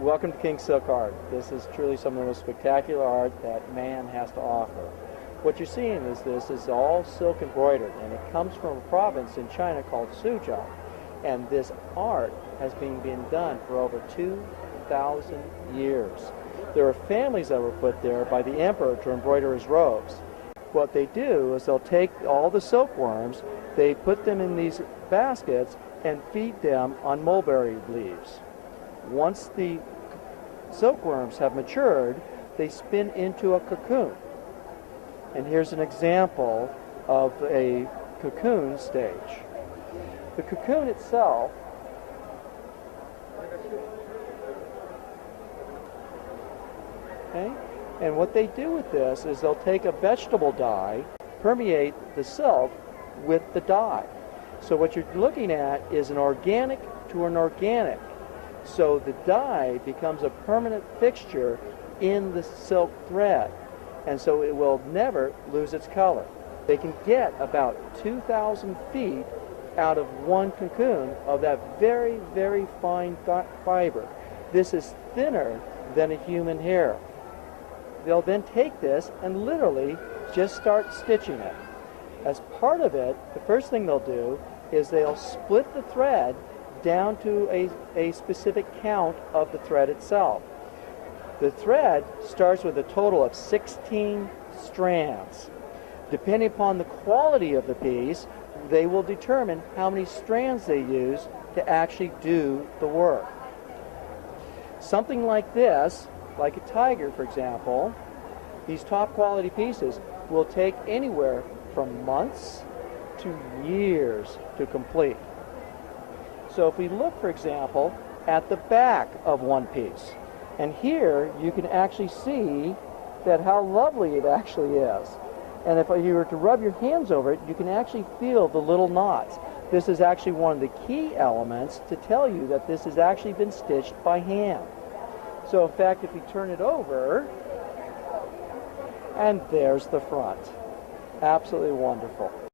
Welcome to King Silk Art. This is truly some of the most spectacular art that man has to offer. What you're seeing is this is all silk embroidered, and it comes from a province in China called Suzhou. And this art has been done for over 2,000 years. There are families that were put there by the emperor to embroider his robes. What they do is they'll take all the silkworms, they put them in these baskets and feed them on mulberry leaves. Once the silkworms have matured, they spin into a cocoon. And here's an example of a cocoon stage. The cocoon itself and what they do with this is they'll take a vegetable dye, permeate the silk with the dye. So what you're looking at is an organic to an organic. So the dye becomes a permanent fixture in the silk thread, and so it will never lose its color. They can get about 2,000 feet out of one cocoon of that very, very fine fiber. This is thinner than a human hair. They'll then take this and literally just start stitching it. As part of it, the first thing they'll do is they'll split the thread down to a specific count of the thread itself. The thread starts with a total of 16 strands. Depending upon the quality of the piece, they will determine how many strands they use to actually do the work. Something like this, like a tiger for example, these top quality pieces will take anywhere from months to years to complete. So if we look, for example, at the back of one piece, and here you can actually see that how lovely it actually is. And if you were to rub your hands over it, you can actually feel the little knots. This is actually one of the key elements to tell you that this has actually been stitched by hand. So in fact, if we turn it over, and there's the front. Absolutely wonderful.